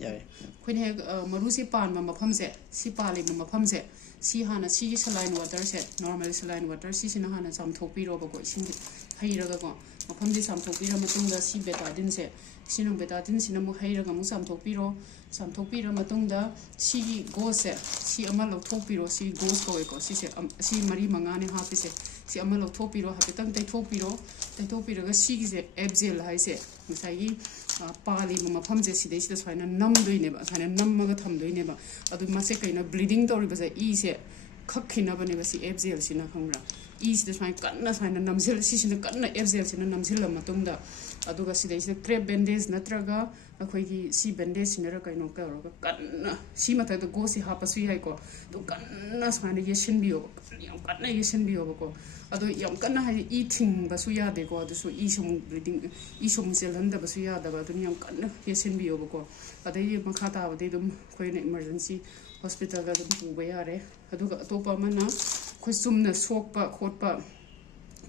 ꯌꯥꯏ ꯑꯩꯈꯣꯏꯅ ꯍꯦꯛ ꯃꯔꯨꯁꯤ ꯄꯥꯟꯕ ꯃꯐꯝꯁꯦ ꯁꯤ ꯄꯥꯜꯂꯤꯕ ꯃꯐꯝꯁꯦ ꯁꯤ ꯍꯥꯟꯅ ꯁꯤꯒꯤ ꯁꯂꯥꯏꯟ ꯋꯥꯇꯔꯁꯦ ꯅꯣꯔꯃꯦꯜ ꯁꯂꯥꯏꯟ ꯋꯥꯇꯔ ꯁꯤꯁꯤꯅ ꯍꯥꯟꯅ ꯆꯥꯝꯊꯣꯛꯄꯤꯔꯣꯕꯀꯣ ꯏꯁꯤꯡ ꯍꯩꯔꯒꯀꯣ ꯃꯐꯝꯁꯤ ꯆꯥꯝꯊꯣꯛꯄꯤꯔ ꯃꯇꯨꯡꯗ ꯁꯤ ꯕꯦꯇꯥꯗꯤꯟꯁꯦ ꯁꯤꯅ ꯕꯦꯇꯥꯗꯤꯟꯁꯤꯅ ꯑꯃꯨꯛ ꯍꯩꯔꯒ ꯑꯃꯨꯛ ꯆꯥꯝꯊꯣꯛꯄꯤꯔꯣ ꯆꯥꯝꯊꯣꯛꯄꯤꯔ ꯃꯇꯨꯡꯗ ꯁꯤꯒꯤ ꯒꯣꯁꯁꯦ ꯁꯤ ꯑꯃ ꯂꯧꯊꯣꯛꯄꯤꯔꯣ ꯁꯤ ꯒꯣꯁ ꯀꯧꯋꯦꯀꯣ ꯁꯤꯁꯦ ꯁꯤ ꯃꯔꯤ ꯃꯉꯥꯅꯦ ꯍꯥꯞꯄꯤꯁꯦ ꯁꯤ ꯑꯃ ꯂꯧꯊꯣꯛꯄꯤꯔꯣ ꯍꯥꯏꯐꯦꯠꯇꯪ ꯇꯩꯊꯣꯛꯄꯤꯔꯣ ꯇꯩꯊꯣꯛꯄꯤꯔꯒ ꯁꯤꯒꯤꯁꯦ ꯑꯦꯞꯖꯦꯜ ꯍꯥꯏꯁꯦ ꯉꯁꯥꯏꯒꯤ ꯄꯥꯜꯂꯤꯕ ꯃꯐꯝꯁꯦ ꯁꯤꯗꯩꯁꯤꯗ ꯁꯨꯃꯥꯏꯅ ꯅꯝꯗꯣꯏꯅꯦꯕ ꯁꯨꯃꯥꯏꯅ ꯅꯝꯃꯒ ꯊꯝꯗꯣꯏꯅꯦꯕ ꯑꯗꯨ ꯃꯁꯦ ꯀꯩꯅꯣ ꯕ꯭ꯂꯤꯗꯤꯡ ꯇꯧꯔꯤꯕꯁꯦ ꯏꯁꯦ ꯈꯛꯈꯤꯅꯕꯅꯦꯕ ꯁꯤ ꯑꯦꯞꯖꯦꯜꯁꯤꯅ ꯈꯪꯕ꯭ꯔꯥ ꯏꯁꯤꯗ ꯁꯨꯃꯥꯏꯅ ꯀꯟꯅ ꯁꯨꯃꯥꯏꯅ ꯅꯝꯁꯤꯜ ꯁꯤꯁꯤꯅ ꯀꯟꯅ ꯑꯦꯞꯖꯦꯜꯁꯤꯅ ꯅꯝꯁꯤꯜꯂ ꯃꯇꯨꯡꯗ ꯑꯗꯨꯒ ꯁꯤꯗꯩꯁꯤꯗ ꯀ꯭ꯔꯦꯞ ꯕꯦꯟꯗꯦꯖ ꯅꯠꯇ꯭ꯔꯒ ꯑꯩꯈꯣꯏꯒꯤ ꯁꯤ ꯕꯦꯟꯗꯦꯖꯁꯤꯅꯔ ꯀꯩꯅꯣ ꯇꯧꯔꯒ ꯀꯟꯅ ꯁꯤ ꯃꯊꯛꯇ ꯒꯣꯁꯤ ꯍꯥꯞꯄꯁꯨ ꯌꯥꯏꯀꯣ ꯑꯗꯨ ꯀꯟꯅ ꯁꯨꯃꯥꯏꯅ ꯌꯦꯠꯁꯤꯟꯕꯤꯌꯣꯕ ꯌꯥꯝ ꯀꯟꯅ ꯌꯦꯠꯁꯤꯟꯕꯤꯌꯣꯕꯀꯣ ꯑꯗꯣ ꯌꯥꯝ ꯀꯟꯅ ꯍꯥꯏꯗꯤ ꯏ ꯊꯤꯡꯕꯁꯨ ꯌꯥꯗꯦꯀꯣ ꯑꯗꯨꯁꯨ ꯏꯁꯨ ꯑꯃꯨꯛ ꯕ꯭ꯂꯤꯗꯤꯡ ꯏꯁꯨ ꯑꯃꯨꯛ ꯆꯦꯜꯍꯟꯗꯕꯁꯨ ꯌꯥꯗꯕ ꯑꯗꯨꯅ ꯌꯥꯝ ꯀꯟꯅ ꯌꯦꯠꯁꯤꯟꯕꯤꯌꯣꯕꯀꯣ ꯑꯗꯩ ꯃꯈꯥ ꯇꯥꯕꯗꯤ ꯑꯗꯨꯝ ꯑꯩꯈꯣꯏꯅ ꯏꯃꯥꯔꯖꯦꯟꯁꯤ ꯍꯣꯁꯄꯤꯇꯥꯜꯗ ꯑꯗꯨꯝ ꯄꯨꯕ ꯌꯥꯔꯦ ꯑꯗꯨꯒ ꯑꯇꯣꯞꯄ ꯑꯃꯅ ꯑꯩꯈꯣꯏ ꯆꯨꯝꯅ ꯁꯣꯛꯄ ꯈꯣꯠꯄ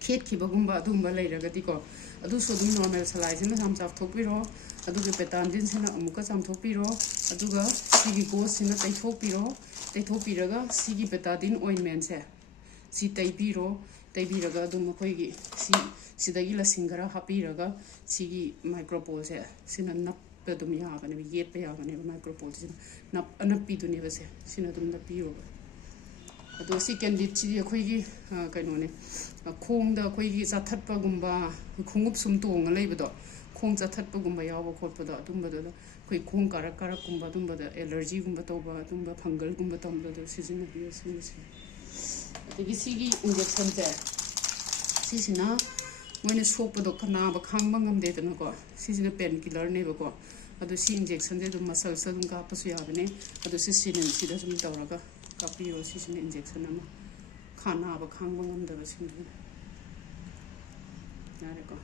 ꯈꯦꯠꯈꯤꯕꯒꯨꯝꯕ ꯑꯗꯨꯒꯨꯝꯕ ꯂꯩꯔꯒꯗꯤꯀꯣ ꯑꯗꯨꯁꯨ ꯑꯗꯨꯝ ꯅꯣꯔꯃꯦꯜ ꯁꯂꯥꯏꯁꯤꯅ ꯆꯥꯝꯊꯣꯛꯄꯤꯔꯣ ꯑꯗꯨꯒ ꯕꯦꯇꯥꯗꯤꯟꯁꯤꯅ ꯑꯃꯨꯛꯀ ꯆꯥꯝꯊꯣꯛꯄꯤꯔꯣ ꯑꯗꯨꯒ ꯁꯤꯒꯤ ꯒꯣꯁꯁꯤꯅ ꯇꯩꯊꯣꯛꯄꯤꯔꯣ ꯇꯩꯊꯣꯛꯄꯤꯔꯒ ꯁꯤꯒꯤ ꯕꯦꯇꯥꯗꯤꯟ ꯑꯣꯏꯟꯃꯦꯟꯁꯦ ꯁꯤ ꯇꯩꯕꯤꯔꯣ ꯇꯩꯕꯤꯔꯒ ꯑꯗꯨꯝ ꯑꯩꯈꯣꯏꯒꯤ ꯁꯤꯗꯒꯤ ꯂꯁꯤꯡ ꯈꯔ ꯍꯥꯞꯄꯤꯔꯒ ꯁꯤꯒꯤ ꯃꯥꯏꯀ꯭ꯔꯣꯄꯣꯜꯁꯦ ꯁꯤꯅ ꯅꯞꯄ ꯑꯗꯨꯝ ꯌꯥꯒꯅꯦꯕ ꯌꯦꯠꯄ ꯌꯥꯒꯅꯦꯕ ꯃꯥꯏꯀ꯭ꯔꯣꯄꯣꯜꯁꯤꯅ ꯑꯅꯞꯄꯤꯗꯨꯅꯦꯕ ꯁꯤꯅ ꯑꯗꯨꯝ ꯅꯞꯄꯤꯌꯣꯕ ꯑꯗꯣ ꯁꯤ ꯀꯦꯟꯗꯤꯠꯁꯤꯗꯤ ꯑꯩꯈꯣꯏꯒꯤ ꯀꯩꯅꯣꯅꯦ ꯈꯣꯡꯗ ꯑꯩꯈꯣꯏꯒꯤ ꯆꯥꯊꯠꯄꯒꯨꯝꯕ ꯈꯣꯡꯎꯞ ꯁꯨꯝ ꯇꯣꯡꯉ ꯂꯩꯕꯗꯣ ꯈꯣꯡ ꯆꯥꯊꯠꯄꯒꯨꯝꯕ ꯌꯥꯎꯕ ꯈꯣꯠꯄꯗꯣ ꯑꯗꯨꯝꯕꯗꯨꯗ ꯑꯩꯈꯣꯏ ꯈꯣꯡ ꯀꯥꯔꯛ ꯀꯥꯔꯛꯀꯨꯝꯕ ꯑꯗꯨꯝꯕꯗ ꯑꯦꯂꯔꯖꯤꯒꯨꯝꯕ ꯇꯧꯕ ꯑꯗꯨꯝꯕ ꯐꯪꯒꯜꯒꯨꯝꯕ ꯇꯧꯕꯗꯣ ꯁꯤꯖꯤꯟꯅꯕꯤꯌꯨ ꯁꯤꯒꯤꯁꯦ ꯑꯗꯒꯤ ꯁꯤꯒꯤ ꯏꯟꯖꯦꯛꯁꯟꯁꯦ ꯁꯤꯁꯤꯅ ꯃꯣꯏꯅ ꯁꯣꯛꯄꯗꯣ ꯅꯥꯕ ꯈꯥꯡꯕ ꯉꯝꯗꯦꯗꯅꯀꯣ ꯁꯤꯁꯤꯅ ꯄꯦꯟ ꯀꯤꯂꯔꯅꯦꯕꯀꯣ ꯑꯗꯣ ꯁꯤ ꯏꯟꯖꯦꯛꯁꯟꯁꯦ ꯑꯗꯨꯝ ꯃꯁꯜꯁꯇ ꯑꯗꯨꯝ ꯀꯥꯞꯄꯁꯨ ꯌꯥꯕꯅꯦ ꯑꯗꯣ ꯁꯤ ꯁꯤꯔꯤꯟꯁꯤꯗ ꯁꯨꯝ ꯇꯧꯔꯒ ꯀꯥꯞꯄꯤꯔꯣ ꯁꯤꯁꯤꯅ ꯏꯟꯖꯦꯛꯁꯟ ꯑꯃ ꯅꯥꯕ ꯈꯥꯡꯕ ꯉꯝꯗꯕꯁꯤꯡꯗꯨꯅ ꯌꯥꯔꯦꯀꯣ